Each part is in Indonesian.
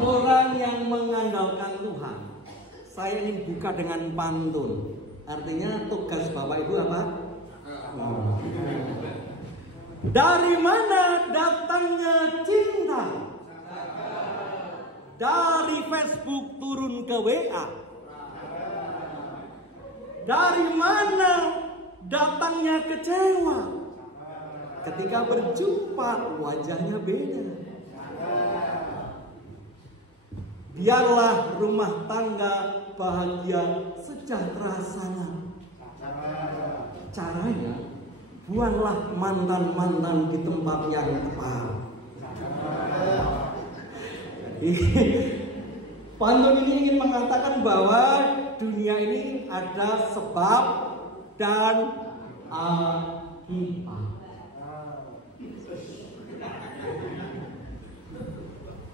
Orang yang mengandalkan Tuhan. Saya ingin buka dengan pantun. Artinya tugas Bapak Ibu apa? Dari mana datangnya cinta? Dari Facebook turun ke WA. Dari mana datangnya kecewa? Ketika berjumpa wajahnya beda. Biarlah rumah tangga bahagia sejahtera sana. Caranya, buanglah mantan-mantan di tempat yang tepat. Pantun ini ingin mengatakan bahwa dunia ini ada sebab dan akibat.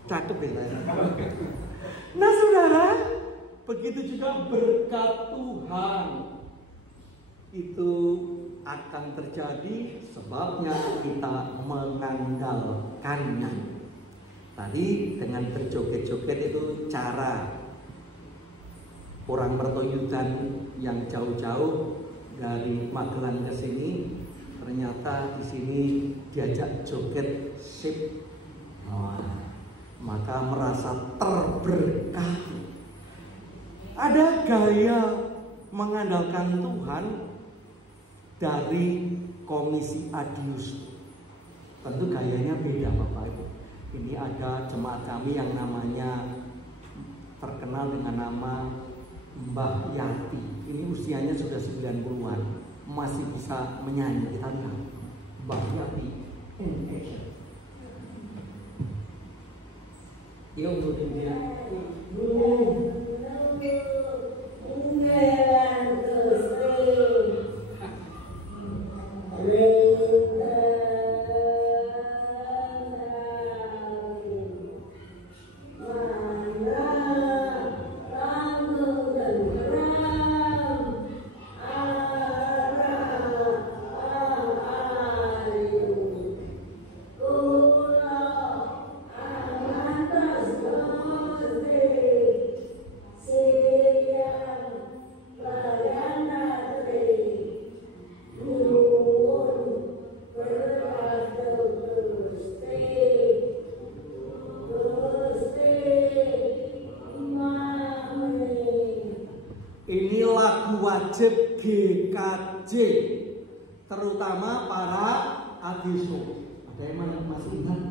Cakep ya. Nah saudara, begitu juga berkat Tuhan itu akan terjadi sebabnya kita mengandalkannya. Tadi dengan berjoget-joget itu cara orang pertoyudan yang jauh-jauh dari Magelang ke sini, ternyata di sini diajak joget sip. Maka merasa terberkati. Ada gaya mengandalkan Tuhan dari Komisi Adius. Tentu gayanya beda Bapak Ibu. Ini ada jemaat kami yang namanya terkenal dengan nama Mbah Yati. Ini usianya sudah 90-an, masih bisa menyanyi. Kita lihat Mbah Yati in action. Yuk dunia. Wajib GKJ, terutama para adiso. Ada yang mana masih ingat?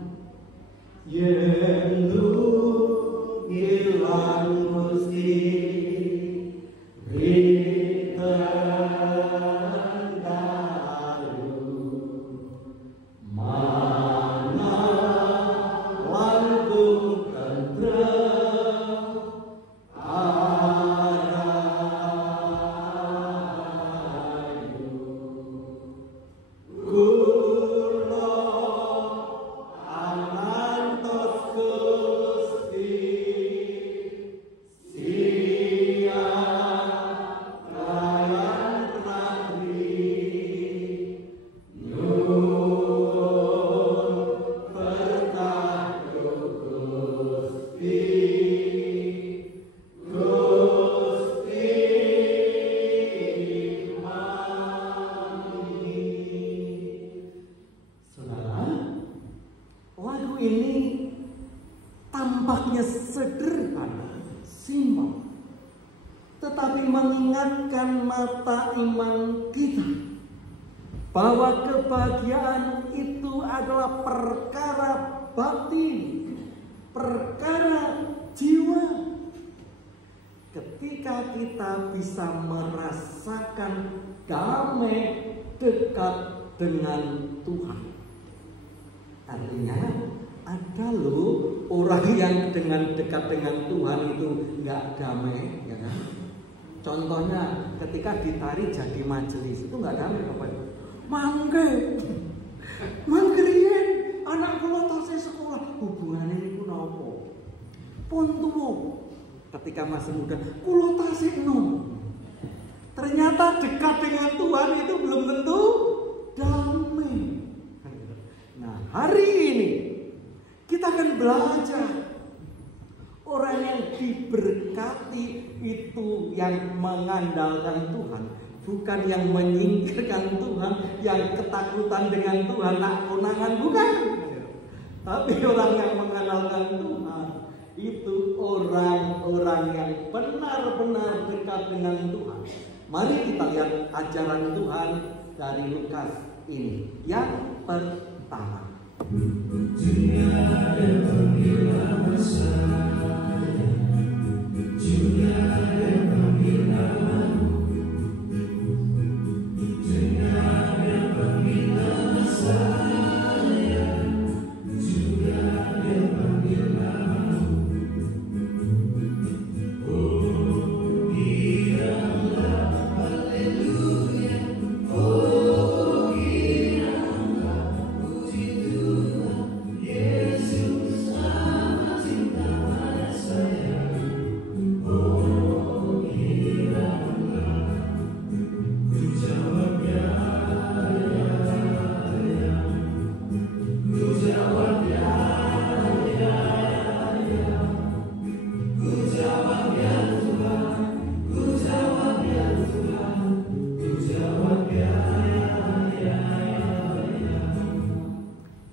Yendu ilang gusti bahwa kebahagiaan itu adalah perkara batin, perkara jiwa. Ketika kita bisa merasakan damai dekat dengan Tuhan. Artinya ada loh orang yang dengan dekat dengan Tuhan itu nggak damai, ya kan? Contohnya ketika ditari jadi majelis itu nggak damai Bapak Ibu. Mangke riyen anak kula tasih sekolah hubungane niku napa? Pun tuwa ketika masih muda kula tasih enom. Ternyata dekat dengan Tuhan itu belum tentu damai. Nah, hari ini kita akan belajar Orang yang diberkati itu yang mengandalkan Tuhan, bukan yang menyingkirkan Tuhan, yang ketakutan dengan Tuhan, tak konangan, bukan. Tapi orang yang mengandalkan Tuhan itu orang-orang yang benar-benar dekat dengan Tuhan. Mari kita lihat ajaran Tuhan dari Lukas ini. Yang pertama,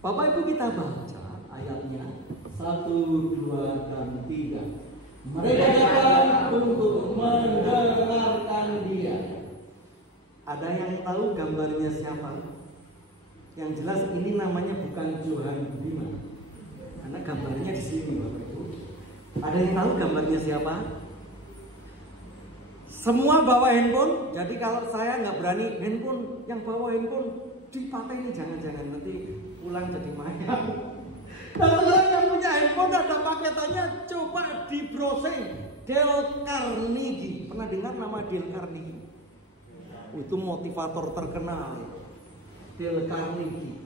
Bapak Ibu, kita baca ayatnya 1, 2, dan 3. Mereka datang untuk mendengarkan dia. Ada yang tahu gambarnya siapa? Yang jelas ini namanya bukan Johan Bima, karena gambarnya di sini, Bapak Ibu. Ada yang tahu gambarnya siapa? Semua bawa handphone. Jadi kalau saya nggak berani handphone, yang bawa handphone dipakai, jangan-jangan nanti pulang jadi maya. Kalau yang punya handphone ada paketannya, coba di browsing. Dale Carnegie, pernah dengar nama Dale Carnegie? Itu motivator terkenal, Dale Carnegie.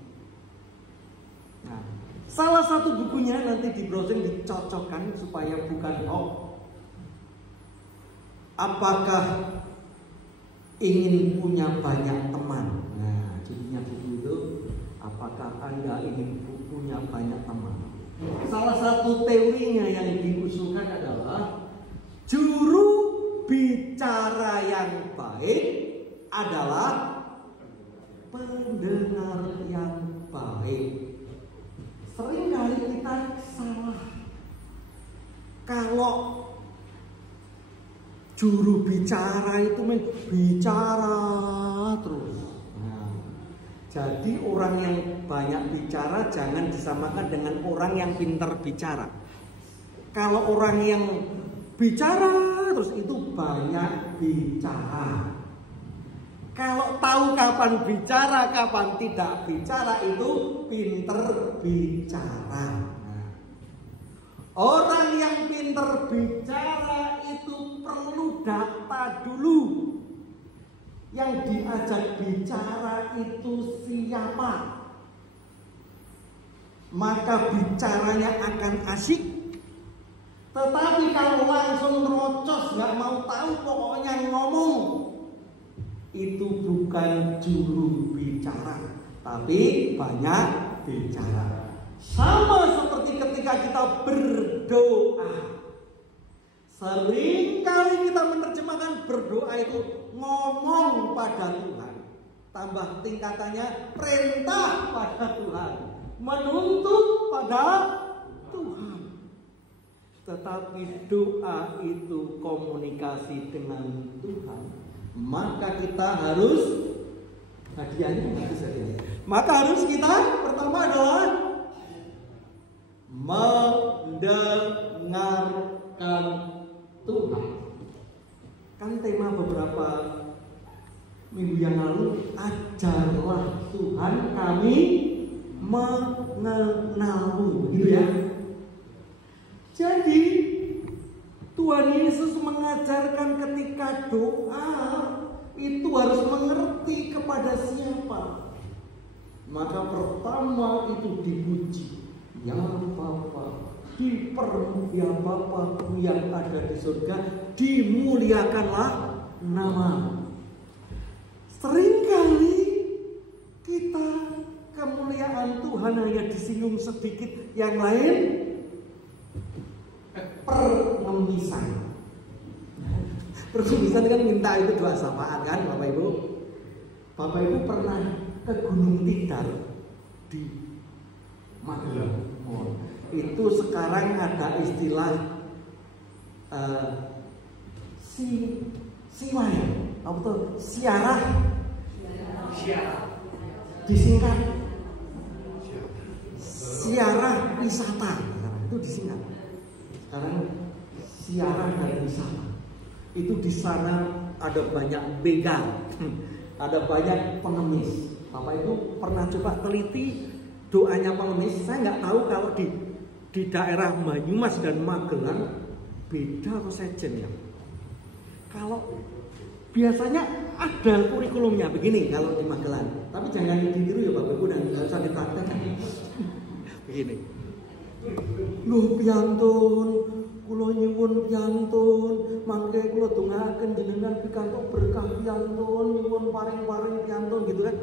Nah, salah satu bukunya nanti di browsing dicocokkan supaya bukan hoax. Apakah ingin punya banyak teman? Nah, judulnya buku itu, apakah Anda ingin punya banyak teman? Salah satu teorinya yang diusulkan adalah juru bicara yang baik adalah pendengar yang baik. Seringkali kita salah. Kalau juru bicara itu bicara terus. Nah, jadi orang yang banyak bicara jangan disamakan dengan orang yang pintar bicara. Kalau orang yang bicara terus itu banyak bicara. Kalau tahu kapan bicara, kapan tidak bicara, itu pintar bicara. Orang yang pintar bicara itu perlu data dulu. Yang diajak bicara itu siapa? Maka bicaranya akan asik. Tetapi kalau langsung terocos, nggak mau tahu, pokoknya ngomong, itu bukan juru bicara, tapi banyak bicara. Sama seperti ketika kita berdoa. Seringkali kita menerjemahkan berdoa itu ngomong pada Tuhan. Tambah tingkatannya perintah pada Tuhan, menuntut pada Tuhan. Tetapi doa itu komunikasi dengan Tuhan. Maka kita harus Maka harus kita pertama adalah mendengarkan Tuhan. Kan tema beberapa minggu yang lalu, ajarlah Tuhan kami mengenalmu, begitu ya. Jadi Tuhan Yesus mengajarkan ketika doa itu harus mengerti kepada siapa. Maka pertama itu dipuji, ya Bapa, ya Bapa yang ada di surga, dimuliakanlah namamu. Seringkali kita kemuliaan Tuhan hanya disinggung sedikit, yang lain pengemisan. Pengemisan kan minta itu doa syafaat kan, Bapak Ibu. Bapak Ibu pernah ke Gunung Tidar di Magelang. Itu sekarang ada istilah siwaya, apa tuh? Siarah. Disingkat siarah wisata. Itu disingkat. Sekarang siarah dan wisata. Itu di sana ada banyak begal, ada banyak pengemis. Bapak Ibu pernah coba teliti doanya pengemis? Saya nggak tahu kalau di daerah Banyumas dan Magelang beda atau sejen ya. Kalau biasanya ada kurikulumnya begini kalau di Magelang, tapi jangan ditiru ya Bapak Ibu dan nggak usah dipraktekkan. Begini. Loh piantun, kula nyuwun piantun, mangke kula dongaaken jenengan pikantuk berkah piantun, nyuwun paring-paring piantun gitu kan.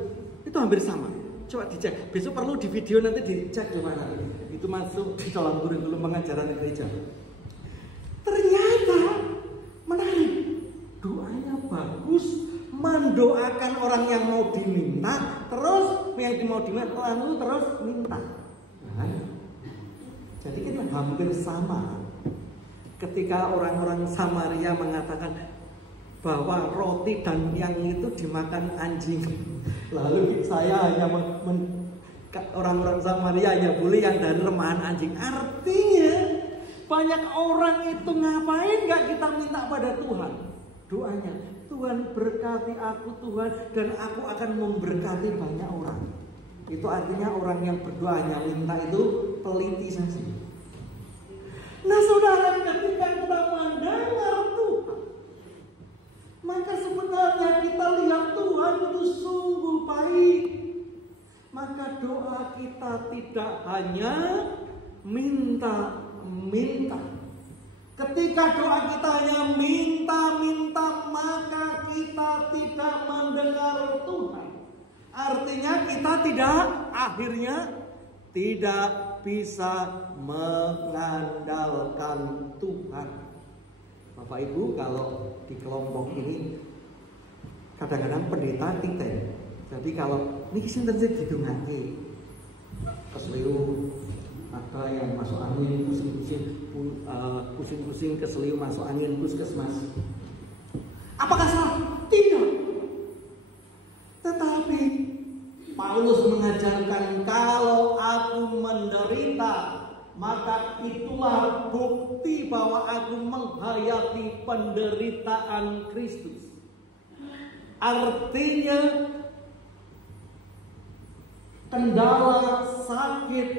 Itu hampir sama. Coba dicek. Besok perlu di video nanti dicek gimana. Itu masuk di dalam kurikulum pengajaran gereja. Ternyata menarik. Doanya bagus, mendoakan orang yang mau diminta, terus yang mau diminta lalu terus minta. Nah, jadi kita hampir sama. Ketika orang-orang Samaria mengatakan bahwa roti dan yang itu dimakan anjing, lalu saya hanya orang-orang Samaria hanya boleh yang dari remahan anjing. Artinya banyak orang itu ngapain gak kita minta pada Tuhan? Doanya, Tuhan berkati aku Tuhan dan aku akan memberkati banyak orang. Itu artinya orang yang berdoa hanya minta itu peliti saja. Nah saudara, ketika kita mendengar Tuhan, maka sebenarnya kita lihat Tuhan itu sungguh baik. Maka doa kita tidak hanya minta-minta. Ketika doa kita hanya minta-minta, maka kita tidak mendengar Tuhan. Artinya kita akhirnya tidak bisa mengandalkan Tuhan. Bapak Ibu, kalau di kelompok ini kadang-kadang pendeta titen. Jadi kalau ini sinten sing didongake keseliu, ada yang masuk angin pusing-pusing keseliu masuk angin puskesmas. Apakah salah? Tidak. Tetapi Paulus mengajarkan kalau aku menderita, maka itulah bukti bahwa aku menghayati penderitaan Kristus. Artinya kendala sakit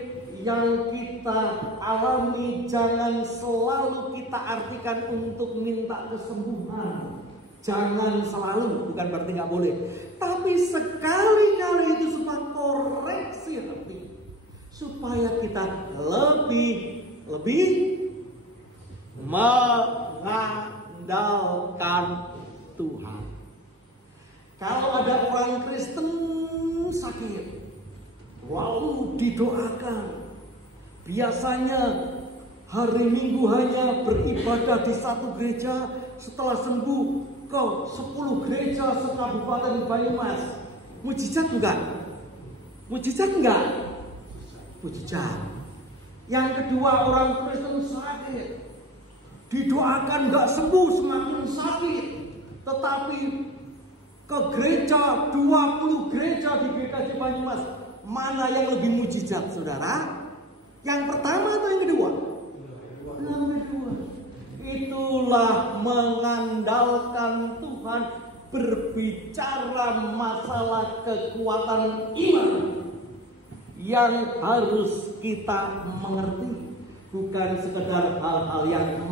yang kita alami jangan selalu kita artikan untuk minta kesembuhan. Jangan selalu, bukan berarti nggak boleh. Tapi sekali-kali itu supaya koreksi hati, supaya kita lebih mengandalkan Tuhan. Kalau ada orang Kristen sakit, lalu didoakan. Biasanya hari Minggu hanya beribadah di satu gereja, setelah sembuh ke 10 gereja sekabupaten Banyumas. Mujizat enggak? Mujizat enggak? Mujizat. Yang kedua, orang Kristen sakit, didoakan enggak sembuh, semakin sakit. Tetapi ke gereja 20 gereja di GKJ Banyumas, mana yang lebih mujizat, saudara? Yang pertama atau yang kedua? Yang kedua. Itulah mengandalkan Tuhan, berbicara masalah kekuatan iman yang harus kita mengerti, bukan sekedar hal-hal yang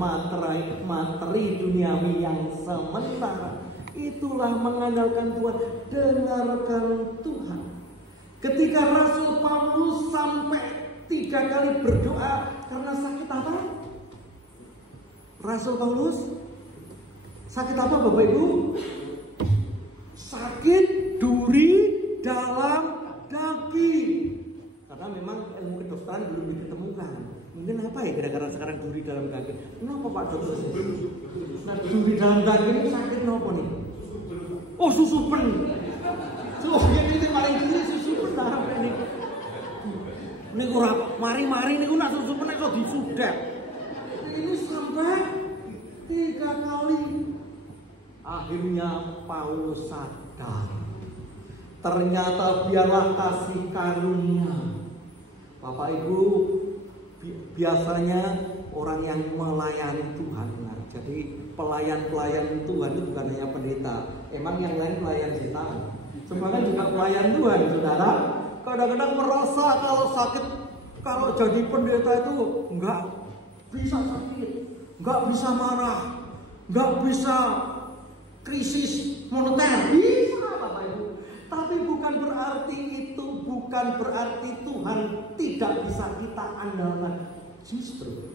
materi duniawi yang sementara. Itulah mengandalkan Tuhan, dengarkan Tuhan. Ketika Rasul Paulus sampai 3 kali berdoa karena sakit apa? Rasul Paulus sakit apa Bapak Ibu? Sakit duri dalam daging. Karena memang ilmu kedokteran belum ditemukan. Mungkin apa ya kira-kira sekarang duri dalam daging? Kenapa Pak Dokter? Nah, duri dalam daging itu sakit kenapa nih? Oh, susupen. Oh, ini paling gini susupen dah ini. Ini kurang mari-mari ini nak susupen itu disudet. Ini sampai 3 kali. Akhirnya Paulus sadar. Ternyata biarlah kasih karunia. Bapak Ibu, biasanya orang yang melayani Tuhan. Nah, jadi pelayan-pelayan Tuhan itu bukan hanya pendeta. Emang yang lain pelayan setan. Semuanya juga pelayan Tuhan, saudara. Kadang-kadang merasa kalau sakit, kalau jadi pendeta itu enggak bisa sakit, enggak bisa marah, enggak bisa krisis moneter. Bisa Bapak Ibu. Tapi bukan berarti Tuhan tidak bisa kita andalkan. Justru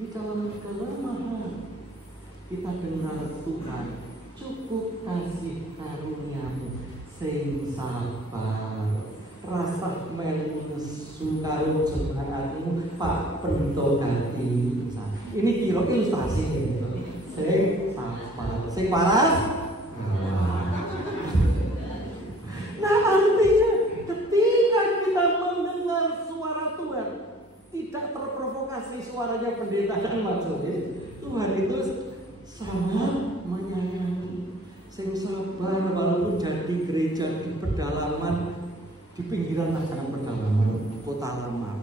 di dalam kelemahan kita dengar Tuhan, cukup kasih karuniamu sing sabar, rasa melu nesu karo jenengan atimu Pak Bento dadi. Ini kira ilustrasi sing sabar, sing waras. Nah, artinya ketika kita mendengar suara Tuhan, tidak terprovokasi suaranya pendeta dan majelis, Tuhan itu sangat menyayangi. Sing sabar walaupun jadi gereja di pedalaman, di pinggiran jangan pedalaman, kota lama.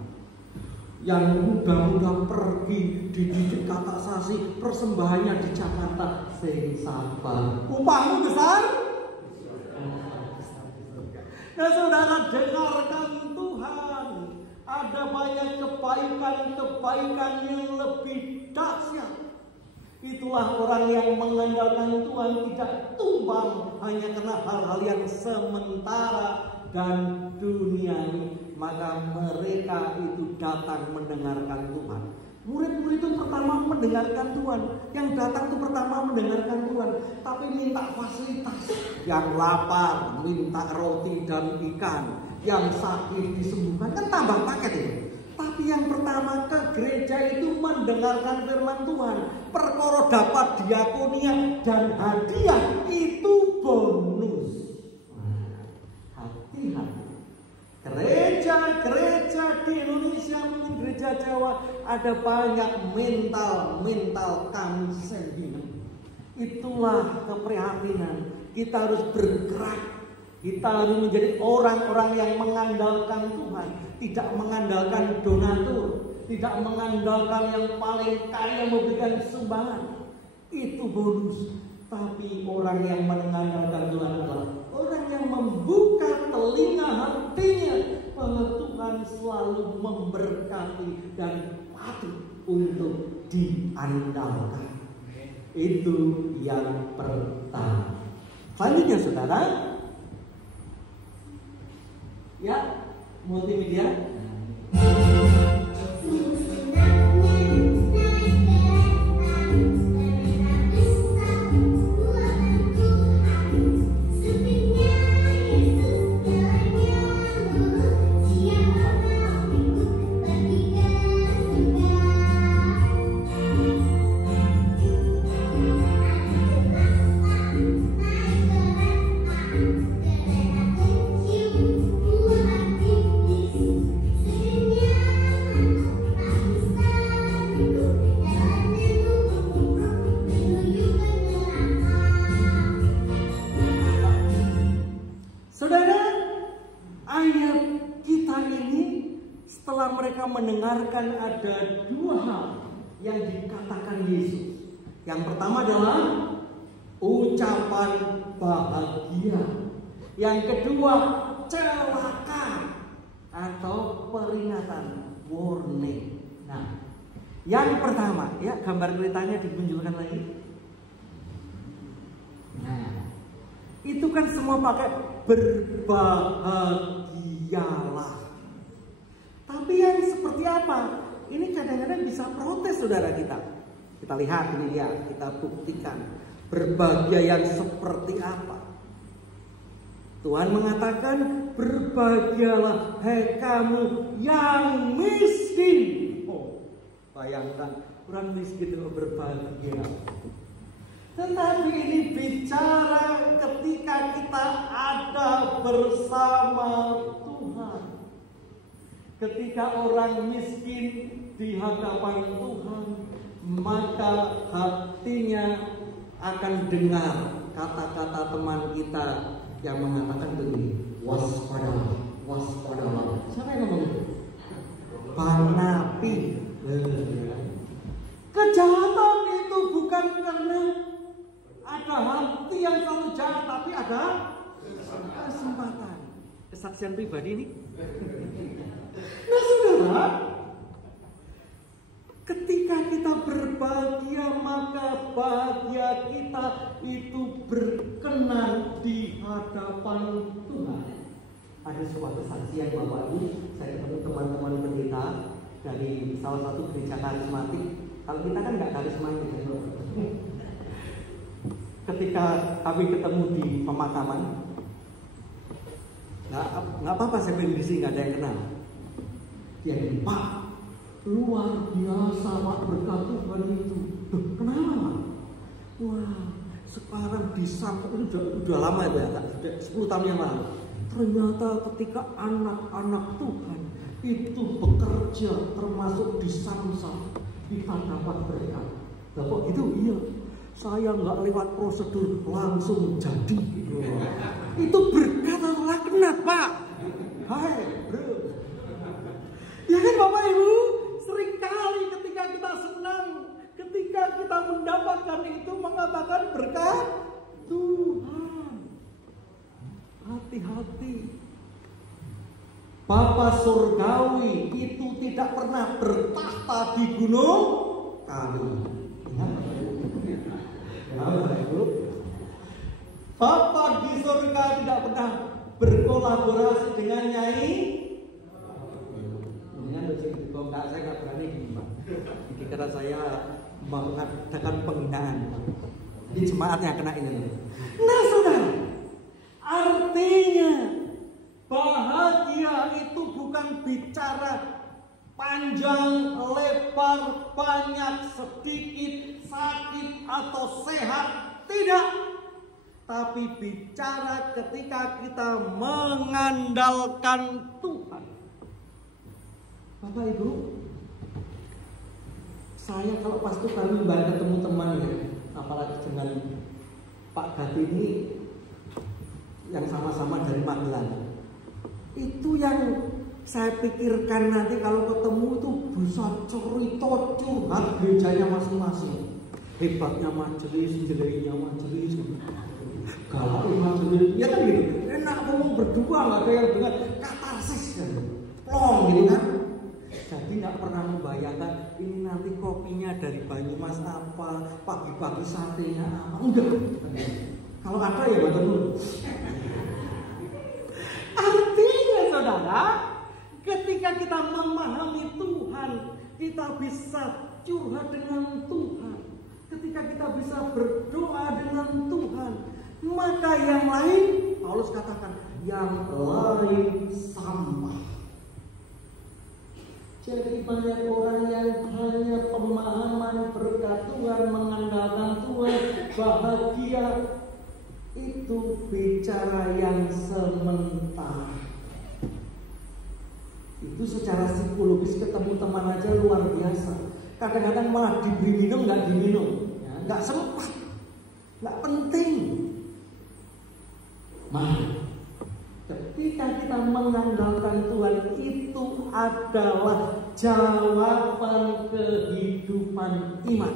Yang muda-muda pergi dididik kata sasi, persembahannya di Jakarta, sing sabar. Upahmu besar. Nah, saudara, dengarkan Tuhan. Ada banyak kebaikan-kebaikan yang lebih dahsyat. Itulah orang yang mengandalkan Tuhan tidak tumbang hanya karena hal-hal yang sementara dan duniawi. Maka mereka itu datang mendengarkan Tuhan. Murid-murid itu pertama mendengarkan Tuhan. Yang datang itu pertama mendengarkan Tuhan. Tapi minta fasilitas. Yang lapar minta roti dan ikan. Yang sakit disembuhkan. Kan tambah paket itu. Tapi yang pertama ke gereja itu mendengarkan firman Tuhan. Perkara dapat diakonia dan hadiah itu bonus. Hati-hati. Gereja di Indonesia, mungkin gereja Jawa, ada banyak mental kami sendiri. Itulah keprihatinan. Kita harus bergerak. Kita harus menjadi orang-orang yang mengandalkan Tuhan, tidak mengandalkan donatur, tidak mengandalkan yang paling kaya memberikan sumbangan. Itu bonus. Tapi orang yang mengandalkan Tuhan adalah orang yang membuka telinga hatinya bahwa Tuhan selalu memberkati dan patut untuk diandalkan. Itu yang pertama. Selanjutnya saudara, ya, multimedia. Mendengarkan ada 2 hal yang dikatakan Yesus. Yang pertama adalah ucapan bahagia. Yang kedua celaka atau peringatan, warning. Nah, yang pertama, ya, gambar keretanya dimunculkan lagi. Nah, itu kan semua pakai berbahagialah. Tapi yang seperti apa? Ini kadang-kadang bisa protes saudara kita. Kita lihat ini ya, kita buktikan berbahagia yang seperti apa. Tuhan mengatakan berbahagialah hai kamu yang miskin. Oh, Bayangkan orang miskin itu berbahagia. Tetapi ini bicara ketika kita ada bersama Tuhan. Ketika orang miskin di hadapan Tuhan, maka hatinya akan dengar kata-kata teman kita yang mengatakan begini, waspadalah, waspadalah. Siapa yang ngomong? Bang Napi. Kejahatan itu bukan karena ada hati yang selalu jahat, tapi ada kesempatan. Kesaksian pribadi ini. Nah saudara, ketika kita berbahagia, maka bahagia kita itu berkenan di hadapan Tuhan. Ada sebuah kesaksian Bapak Ibu, saya ketemu teman-teman pendeta dari salah satu gereja karismatik. Kalau kita kan nggak karismatik, ketika kami ketemu di pemakaman, nggak apa-apa saya bilang di sini nggak ada yang kenal. Dia bilang, Pak, luar biasa Pak berkat Tuhan itu. Kenapa Pak? Wah, sekarang di samping itu udah lama ya, sudah 10 tahun yang lalu. Ternyata ketika anak-anak Tuhan itu bekerja, termasuk di Samsat, kita dapat berkat. Bapak gitu, iya. Saya nggak lewat prosedur, langsung jadi. Itu berkat Allah kena Pak. Hai bro. Ya kan Bapak Ibu, seringkali ketika kita senang, ketika kita mendapatkan itu mengatakan berkat Tuhan. Hati-hati. Bapa surgawi itu tidak pernah bertahta di gunung kayu. Bapa di surga tidak pernah berkolaborasi dengan Nyai. Saya nggak berani gini Pak. Dikira saya mengadakan penghinaan. Di jemaatnya kena ini. Nah saudara, artinya bahagia itu bukan bicara panjang, lebar, banyak, sedikit, sakit atau sehat. Tidak. Tapi bicara ketika kita mengandalkan Tuhan. Bapak Ibu, saya kalau pas itu kami baru ketemu teman ya, apalagi dengan Pak Gati ini yang sama-sama dari Magelang. Itu yang saya pikirkan nanti kalau ketemu itu bisa cerita curhat gerejanya masing-masing. Hebatnya majelis, jeleknya majelis, galaknya majelis, ya kan gitu. Enak ngomong berdua, nggak ada yang dengan katarsis kan, plong gitu kan. Jadi nggak pernah membayangkan ini nanti kopinya dari Banyumas apa, pagi-pagi satenya apa, enggak. Kalau ada ya betul. Artinya saudara, ketika kita memahami Tuhan, kita bisa curhat dengan Tuhan. Ketika kita bisa berdoa dengan Tuhan, maka yang lain, Paulus katakan, yang lain sampah. Jadi banyak orang yang hanya pemahaman berkat Tuhan, mengandalkan Tuhan, bahagia itu bicara yang sementara. Itu secara psikologis ketemu teman aja luar biasa. Kadang-kadang malah diberi minum nggak diminum, ya, nggak sempat, nggak penting. Ketika kita mengandalkan Tuhan, itu adalah jawaban kehidupan iman.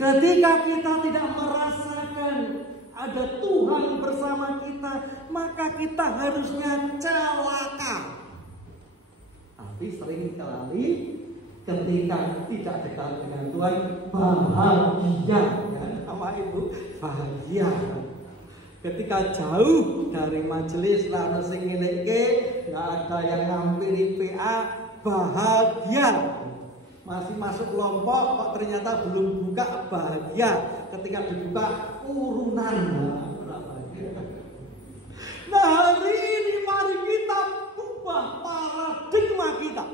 Ketika kita tidak merasakan ada Tuhan bersama kita, maka kita harusnya celaka. Tapi seringkali ketika tidak dekat dengan Tuhan, bahagia, ya, sama Ibu, bahagia. Ketika jauh dari majelis lalu sing ngene iki, nggak ada yang ngampiri PA, bahagia. Masih masuk kelompok kok ternyata belum buka, bahagia. Ketika dibuka urunan. Nah hari ini mari kita ubah paradigma kita.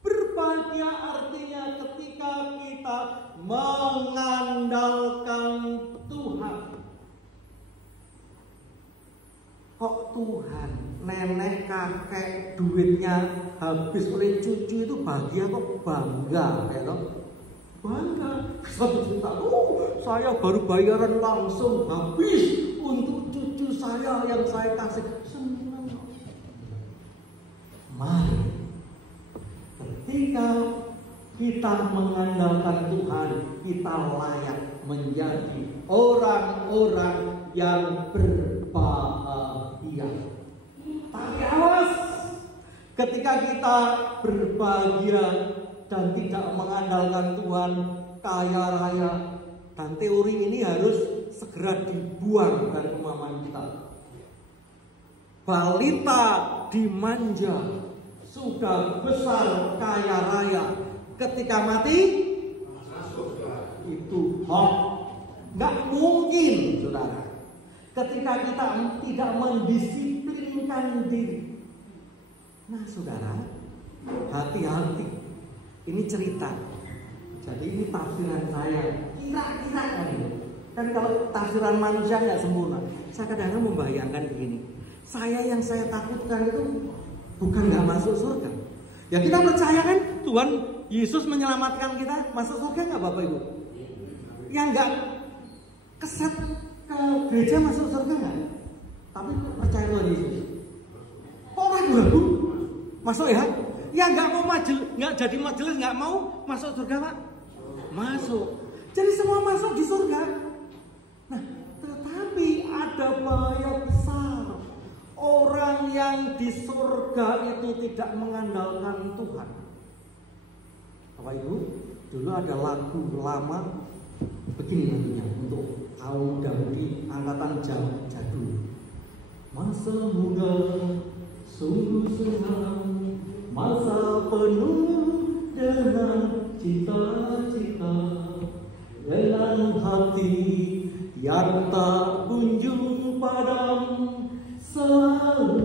Berbagi berbahagia artinya ketika kita mengandalkan Tuhan. Kok Tuhan, nenek, kakek, duitnya habis oleh cucu itu bahagia kok bangga, ya toh? Bangga. Satu cerita, saya baru bayaran langsung habis untuk cucu saya yang saya kasih. Senang. Mari, ketika kita mengandalkan Tuhan, kita layak menjadi orang-orang yang berbahagia. Tapi awas, ketika kita berbahagia dan tidak mengandalkan Tuhan, kaya raya, dan teori ini harus segera dibuang dari pemahaman kita. Balita dimanja, sudah besar kaya raya, ketika mati itu hoax. Nggak mungkin, saudara. Ketika kita tidak mendisiplinkan diri. Nah, saudara, hati-hati. Ini cerita. Jadi ini tafsiran saya. Kira-kira kan kalau tafsiran manusia nggak sempurna. Saya kadang-kadang membayangkan begini. Yang saya takutkan itu bukan nggak masuk surga. Ya kita percaya kan Tuhan Yesus menyelamatkan kita, masuk surga nggak Bapak Ibu? Yang nggak keset ke gereja masuk surga nggak? Tapi percaya Tuhan Yesus. Kok ragu-ragu? Masuk ya? Yang nggak mau nggak jadi majelis, nggak mau masuk surga Pak? Masuk. Jadi semua masuk di surga. Nah, tetapi ada bahaya besar. Orang yang di surga itu tidak mengandalkan Tuhan. Bapak Ibu, dulu ada lagu lama begini lagunya untuk kaum muda di angkatan jadul. Masa muda sungguh senang, masa penuh dengan cita-cita, dengan hati yang tak kunjung padam, selalu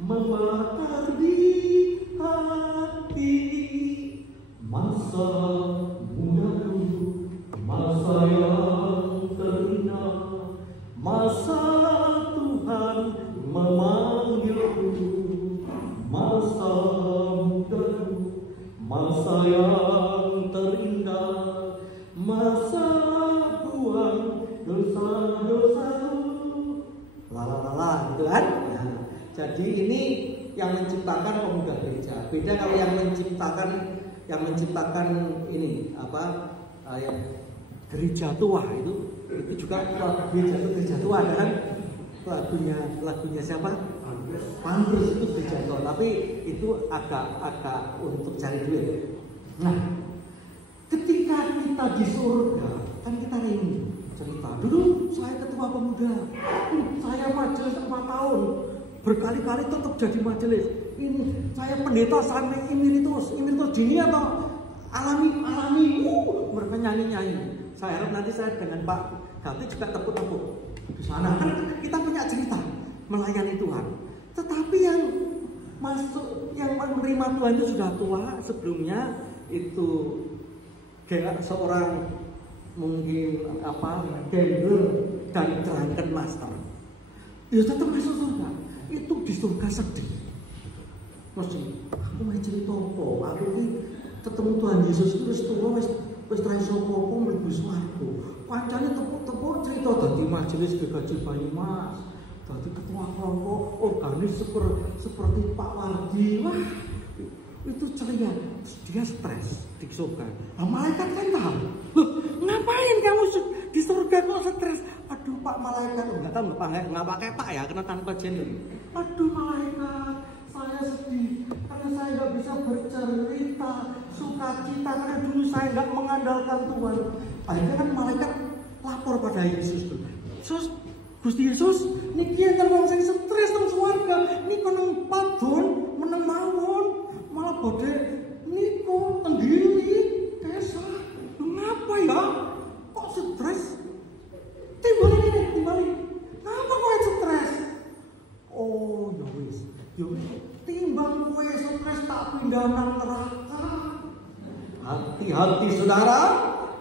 membakar di hati. Masa mudaku, masa yang terindah, masa Tuhan memanggilku. Masa mudaku, masa yang terindah, masa Tuhan dosa-dosaku. Lalala, gitu kan? Nah, jadi ini yang menciptakan pemuda gereja. Beda kalau yang menciptakan ini apa? Yang gereja tua itu juga gereja tua kan? Lagunya siapa? Pantus itu gereja tua, tapi itu agak untuk cari duit. Nah, ketika kita di surga, kan kita rindu cerita. Dulu saya ketua pemuda, saya majelis 4 tahun, berkali-kali tetap jadi majelis. Ini saya pendeta sampai emeritus dini atau alami. Mereka nyanyi. Saya harap nanti saya dengan Pak Gati juga tepuk-tepuk di sana. Kan kita punya cerita melayani Tuhan. Tetapi yang menerima Tuhan itu sudah tua. Sebelumnya itu kayak seorang mungkin gambler dan drunken master, ya tetap masuk surga. Itu di surga sedih. Mesti aku main cerita apa? Aku ini ketemu Tuhan Yesus Kristus tua wis ra iso apa-apa mlebu swarga. Kancane tepuk-tepuk cerita dadi majelis GKJ Banyumas, dadi ketua kelompok organis seperti Pak Wardi. Wah, itu ceria. Dia stres di surga. Nah, malaikat kan tahu. Loh, ngapain kamu di surga kok stres? Aduh Pak malaikat, nggak pakai Pak ya, karena tanpa gender. Aduh malaikat, saya sedih karena saya nggak bisa bercerita sukacita karena dulu saya nggak mengandalkan Tuhan. Akhirnya kan malaikat lapor pada Yesus tuh. Gusti Yesus, niki enten wong sing stres nang swarga, niku nang padon meneng mawon, malah bodhe niku tenggiri desa. Kenapa ya? Kok stres? Timbali. Kenapa kowe stres? Oh, ya wis. Timbang kowe stres tak pindah nang neraka. Hati-hati saudara,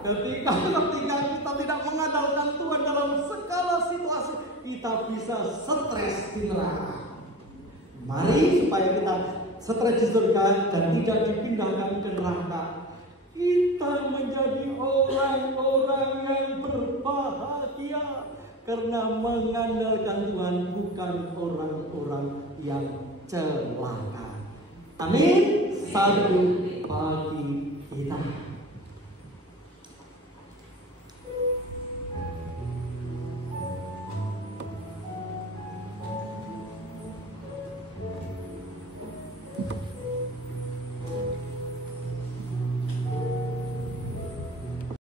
ketika kita tidak mengandalkan Tuhan dalam segala situasi, kita bisa stres di neraka. Mari supaya kita stres di surga dan tidak dipindahkan ke neraka, kita menjadi orang-orang yang berbahagia karena mengandalkan Tuhan, bukan orang-orang yang celaka. Amin. Satu bagi kita.